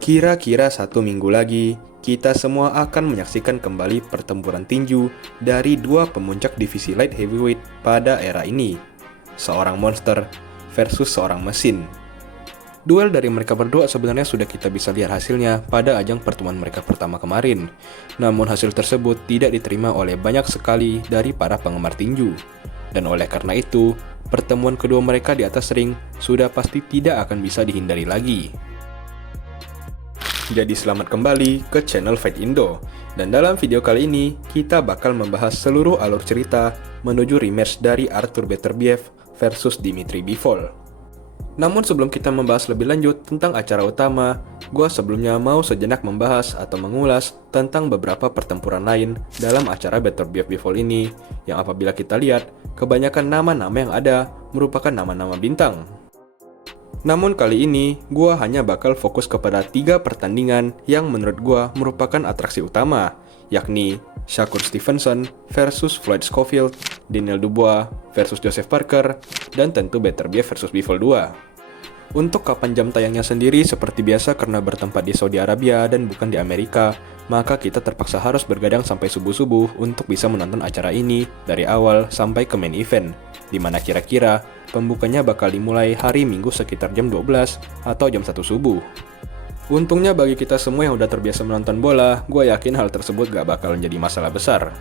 Kira-kira 1 minggu lagi, kita semua akan menyaksikan kembali pertempuran tinju dari dua pemuncak divisi light heavyweight pada era ini. Seorang monster versus seorang mesin. Duel dari mereka berdua sebenarnya sudah kita bisa lihat hasilnya pada ajang pertemuan mereka pertama kemarin. Namun hasil tersebut tidak diterima oleh banyak sekali dari para penggemar tinju. Dan oleh karena itu, pertemuan kedua mereka di atas ring sudah pasti tidak akan bisa dihindari lagi. Jadi selamat kembali ke channel Fight Indo. Dan dalam video kali ini, kita bakal membahas seluruh alur cerita menuju rematch dari Artur Beterbiev versus Dmitry Bivol. Namun sebelum kita membahas lebih lanjut tentang acara utama, gua sebelumnya mau sejenak membahas atau mengulas tentang beberapa pertempuran lain dalam acara Beterbiev-Bivol ini, yang apabila kita lihat, kebanyakan nama-nama yang ada merupakan nama-nama bintang. Namun kali ini, gua hanya bakal fokus kepada 3 pertandingan yang menurut gua merupakan atraksi utama, yakni Shakur Stevenson versus Floyd Schofield, Daniel Dubois versus Joseph Parker, dan tentu Beterbiev versus Bivol 2. Untuk kapan jam tayangnya sendiri seperti biasa karena bertempat di Saudi Arabia dan bukan di Amerika, maka kita terpaksa harus bergadang sampai subuh-subuh untuk bisa menonton acara ini dari awal sampai ke main event, di mana kira-kira pembukanya bakal dimulai hari Minggu sekitar jam 12 atau jam 1 subuh. Untungnya bagi kita semua yang udah terbiasa menonton bola, gue yakin hal tersebut gak bakal menjadi masalah besar.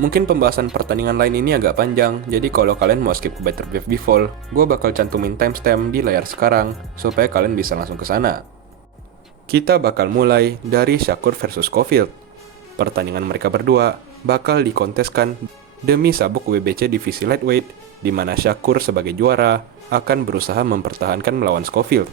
Mungkin pembahasan pertandingan lain ini agak panjang, jadi kalau kalian mau skip ke Beterbiev Bivol, gue bakal cantumin timestamp di layar sekarang, supaya kalian bisa langsung ke sana. Kita bakal mulai dari Shakur versus Schofield. Pertandingan mereka berdua bakal dikonteskan demi sabuk WBC divisi lightweight, di mana Shakur sebagai juara akan berusaha mempertahankan melawan Schofield.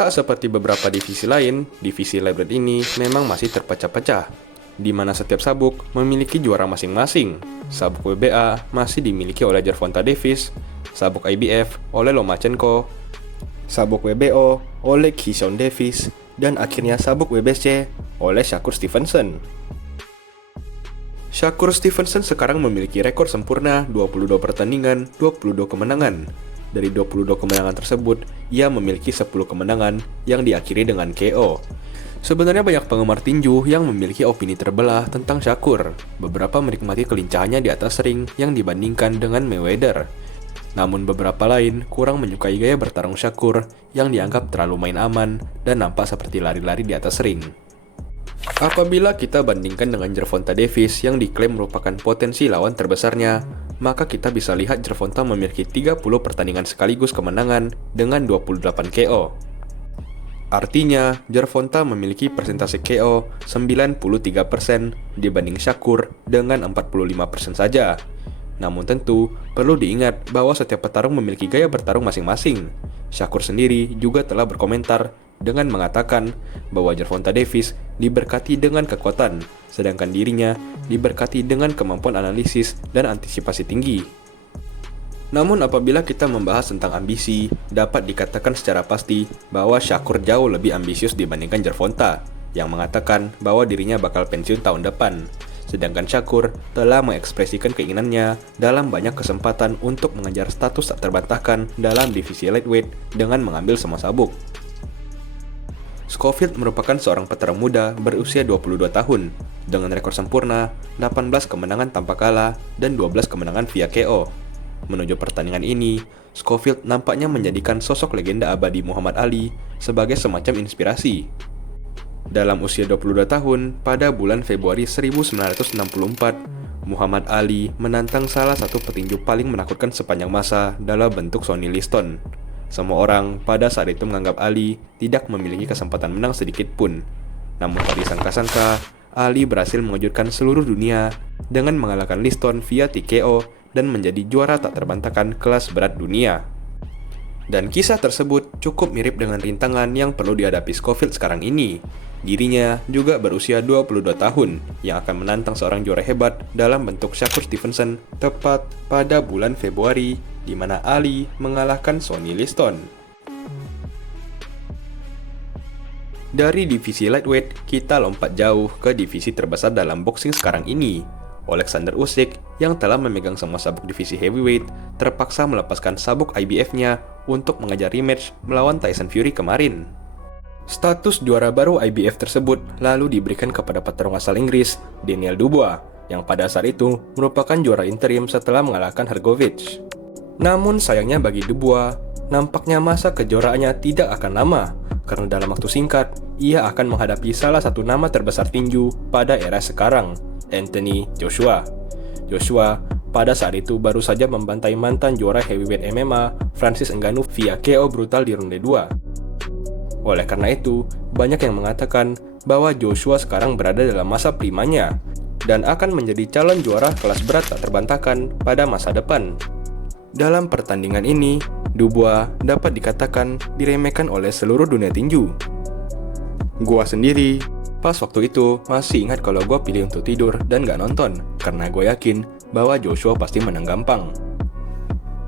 Tak seperti beberapa divisi lain, divisi lightweight ini memang masih terpecah-pecah, di mana setiap sabuk memiliki juara masing-masing. Sabuk WBA masih dimiliki oleh Gervonta Davis, sabuk IBF oleh Lomachenko, sabuk WBO oleh Keyshawn Davis, dan akhirnya sabuk WBC oleh Shakur Stevenson. Shakur Stevenson sekarang memiliki rekor sempurna 22 pertandingan, 22 kemenangan. Dari 22 kemenangan tersebut, ia memiliki 10 kemenangan yang diakhiri dengan KO. Sebenarnya banyak penggemar tinju yang memiliki opini terbelah tentang Shakur. Beberapa menikmati kelincahannya di atas ring yang dibandingkan dengan Mayweather. Namun beberapa lain kurang menyukai gaya bertarung Shakur yang dianggap terlalu main aman dan nampak seperti lari-lari di atas ring. Apabila kita bandingkan dengan Gervonta Davis yang diklaim merupakan potensi lawan terbesarnya, maka kita bisa lihat Gervonta memiliki 30 pertandingan sekaligus kemenangan dengan 28 KO. Artinya, Gervonta memiliki persentase KO 93% dibanding Shakur dengan 45% saja. Namun tentu, perlu diingat bahwa setiap petarung memiliki gaya bertarung masing-masing. Shakur sendiri juga telah berkomentar dengan mengatakan bahwa Gervonta Davis diberkati dengan kekuatan, sedangkan dirinya diberkati dengan kemampuan analisis dan antisipasi tinggi. Namun apabila kita membahas tentang ambisi, dapat dikatakan secara pasti bahwa Shakur jauh lebih ambisius dibandingkan Gervonta, yang mengatakan bahwa dirinya bakal pensiun tahun depan. Sedangkan Shakur telah mengekspresikan keinginannya dalam banyak kesempatan untuk mengejar status tak terbantahkan dalam divisi lightweight dengan mengambil semua sabuk. Schofield merupakan seorang petarung muda berusia 22 tahun, dengan rekor sempurna, 18 kemenangan tanpa kalah, dan 12 kemenangan via KO. Menuju pertandingan ini, Schofield nampaknya menjadikan sosok legenda abadi Muhammad Ali sebagai semacam inspirasi. Dalam usia 22 tahun, pada bulan Februari 1964, Muhammad Ali menantang salah satu petinju paling menakutkan sepanjang masa dalam bentuk Sonny Liston. Semua orang pada saat itu menganggap Ali tidak memiliki kesempatan menang sedikit pun. Namun tak disangka-sangka, Ali berhasil mengejutkan seluruh dunia dengan mengalahkan Liston via TKO dan menjadi juara tak terbantahkan kelas berat dunia. Dan kisah tersebut cukup mirip dengan rintangan yang perlu dihadapi Schofield sekarang ini. Dirinya juga berusia 22 tahun yang akan menantang seorang juara hebat dalam bentuk Shakur Stevenson tepat pada bulan Februari, di mana Ali mengalahkan Sonny Liston. Dari divisi lightweight, kita lompat jauh ke divisi terbesar dalam boxing sekarang ini. Alexander Usyk yang telah memegang semua sabuk divisi heavyweight terpaksa melepaskan sabuk IBF-nya untuk mengejar rematch melawan Tyson Fury kemarin. Status juara baru IBF tersebut lalu diberikan kepada petarung asal Inggris, Daniel Dubois, yang pada saat itu merupakan juara interim setelah mengalahkan Hrgovic. Namun sayangnya bagi Dubois, nampaknya masa kejuaraannya tidak akan lama, karena dalam waktu singkat, ia akan menghadapi salah satu nama terbesar tinju pada era sekarang, Anthony Joshua. Joshua pada saat itu baru saja membantai mantan juara heavyweight MMA Francis Ngannou via KO brutal di ronde 2. Oleh karena itu, banyak yang mengatakan bahwa Joshua sekarang berada dalam masa primanya dan akan menjadi calon juara kelas berat tak terbantahkan pada masa depan. Dalam pertandingan ini, Dubois dapat dikatakan diremehkan oleh seluruh dunia tinju. Gua sendiri pas waktu itu masih ingat kalau gue pilih untuk tidur dan gak nonton karena gue yakin bahwa Joshua pasti menang gampang.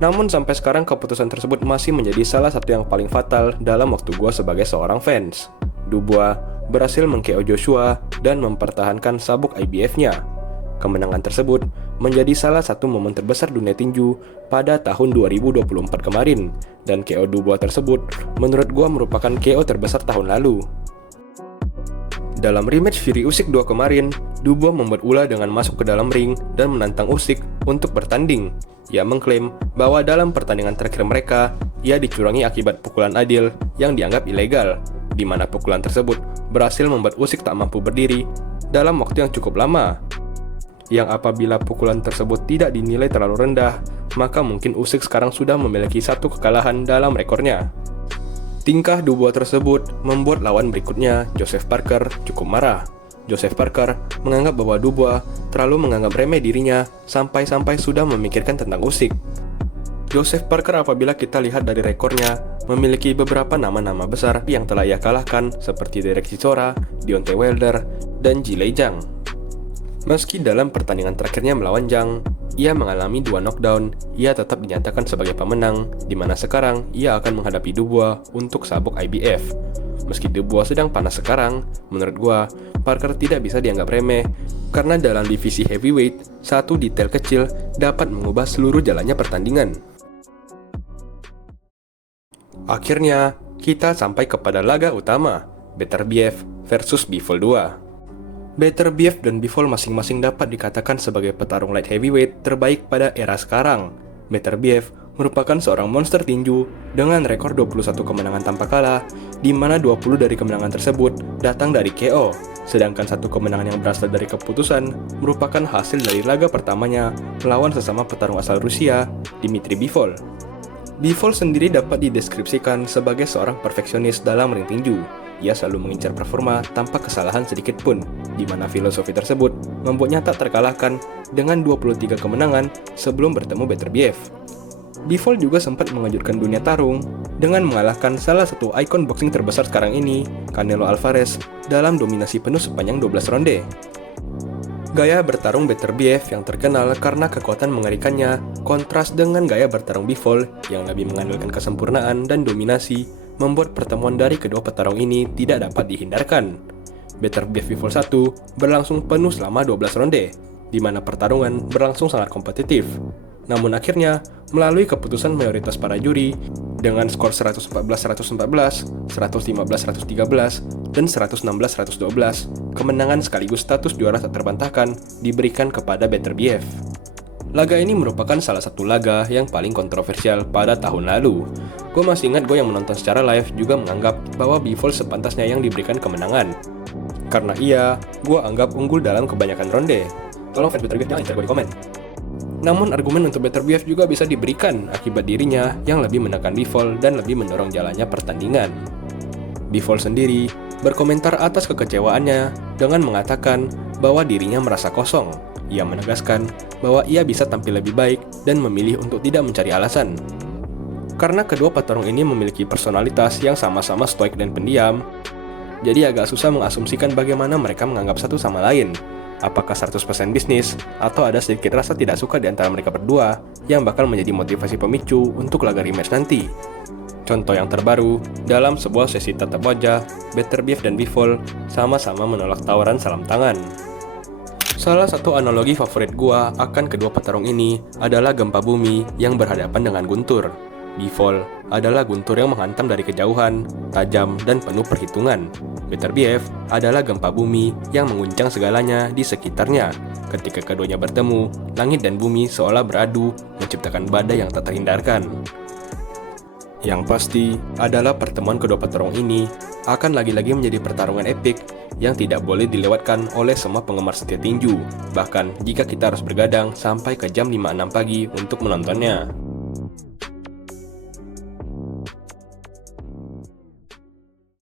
Namun sampai sekarang keputusan tersebut masih menjadi salah satu yang paling fatal dalam waktu gue sebagai seorang fans. Dubois berhasil meng-KO Joshua dan mempertahankan sabuk IBF-nya. Kemenangan tersebut menjadi salah satu momen terbesar dunia tinju pada tahun 2024 kemarin, dan KO Dubois tersebut menurut gue merupakan KO terbesar tahun lalu. Dalam rematch Fury Usyk 2 kemarin, Dubois membuat ulah dengan masuk ke dalam ring dan menantang Usyk untuk bertanding. Ia mengklaim bahwa dalam pertandingan terakhir mereka, ia dicurangi akibat pukulan adil yang dianggap ilegal, di mana pukulan tersebut berhasil membuat Usyk tak mampu berdiri dalam waktu yang cukup lama. Yang apabila pukulan tersebut tidak dinilai terlalu rendah, maka mungkin Usyk sekarang sudah memiliki satu kekalahan dalam rekornya. Tingkah Dubois tersebut membuat lawan berikutnya, Joseph Parker, cukup marah. Joseph Parker menganggap bahwa Dubois terlalu menganggap remeh dirinya sampai-sampai sudah memikirkan tentang Usyk. Joseph Parker apabila kita lihat dari rekornya, memiliki beberapa nama-nama besar yang telah ia kalahkan seperti Derek Chisora, Deontay Wilder, dan Zhilei Zhang. Meski dalam pertandingan terakhirnya melawan Zhang, ia mengalami 2 knockdown, ia tetap dinyatakan sebagai pemenang, di mana sekarang ia akan menghadapi Dubois untuk sabuk IBF. Meski Dubois sedang panas sekarang, menurut gua, Parker tidak bisa dianggap remeh, karena dalam divisi heavyweight, satu detail kecil dapat mengubah seluruh jalannya pertandingan. Akhirnya, kita sampai kepada laga utama, Beterbiev versus Bivol 2. Beterbiev dan Bivol masing-masing dapat dikatakan sebagai petarung light heavyweight terbaik pada era sekarang. Beterbiev merupakan seorang monster tinju dengan rekor 21 kemenangan tanpa kalah, di mana 20 dari kemenangan tersebut datang dari KO, sedangkan satu kemenangan yang berasal dari keputusan merupakan hasil dari laga pertamanya melawan sesama petarung asal Rusia, Dmitry Bivol. Bivol sendiri dapat dideskripsikan sebagai seorang perfeksionis dalam ring tinju. Ia selalu mengincar performa tanpa kesalahan sedikit pun, di mana filosofi tersebut membuatnya tak terkalahkan dengan 23 kemenangan sebelum bertemu Beterbiev. Bivol juga sempat mengejutkan dunia tarung dengan mengalahkan salah satu ikon boxing terbesar sekarang ini, Canelo Alvarez, dalam dominasi penuh sepanjang 12 ronde. Gaya bertarung Beterbiev yang terkenal karena kekuatan mengerikannya kontras dengan gaya bertarung Bivol yang lebih mengandalkan kesempurnaan dan dominasi, membuat pertemuan dari kedua petarung ini tidak dapat dihindarkan. Beterbiev Bivol 1 berlangsung penuh selama 12 ronde, di mana pertarungan berlangsung sangat kompetitif. Namun akhirnya, melalui keputusan mayoritas para juri, dengan skor 114-114, 115-113, dan 116-112, kemenangan sekaligus status juara tak terbantahkan diberikan kepada Beterbiev. Laga ini merupakan salah satu laga yang paling kontroversial pada tahun lalu. Gue masih ingat gue yang menonton secara live juga menganggap bahwa Bivol sepantasnya yang diberikan kemenangan. Karena gue anggap unggul dalam kebanyakan ronde. Tolong fans Beterbiev jangan incer gue di komen. Namun argumen untuk Beterbiev juga bisa diberikan akibat dirinya yang lebih menekan Bivol dan lebih mendorong jalannya pertandingan. Bivol sendiri berkomentar atas kekecewaannya dengan mengatakan bahwa dirinya merasa kosong. Ia menegaskan bahwa ia bisa tampil lebih baik dan memilih untuk tidak mencari alasan. Karena kedua petarung ini memiliki personalitas yang sama-sama stoik dan pendiam, jadi agak susah mengasumsikan bagaimana mereka menganggap satu sama lain. Apakah 100% bisnis, atau ada sedikit rasa tidak suka di antara mereka berdua yang bakal menjadi motivasi pemicu untuk laga rematch nanti. Contoh yang terbaru, dalam sebuah sesi tatap wajah, Beterbiev dan Bivol sama-sama menolak tawaran salam tangan. Salah satu analogi favorit gua akan kedua petarung ini adalah gempa bumi yang berhadapan dengan guntur. Bivol adalah guntur yang menghantam dari kejauhan, tajam, dan penuh perhitungan. Beterbiev adalah gempa bumi yang mengguncang segalanya di sekitarnya. Ketika keduanya bertemu, langit dan bumi seolah beradu, menciptakan badai yang tak terhindarkan. Yang pasti adalah pertemuan kedua petarung ini akan lagi-lagi menjadi pertarungan epik yang tidak boleh dilewatkan oleh semua penggemar setia tinju, bahkan jika kita harus bergadang sampai ke jam 5-6 pagi untuk menontonnya.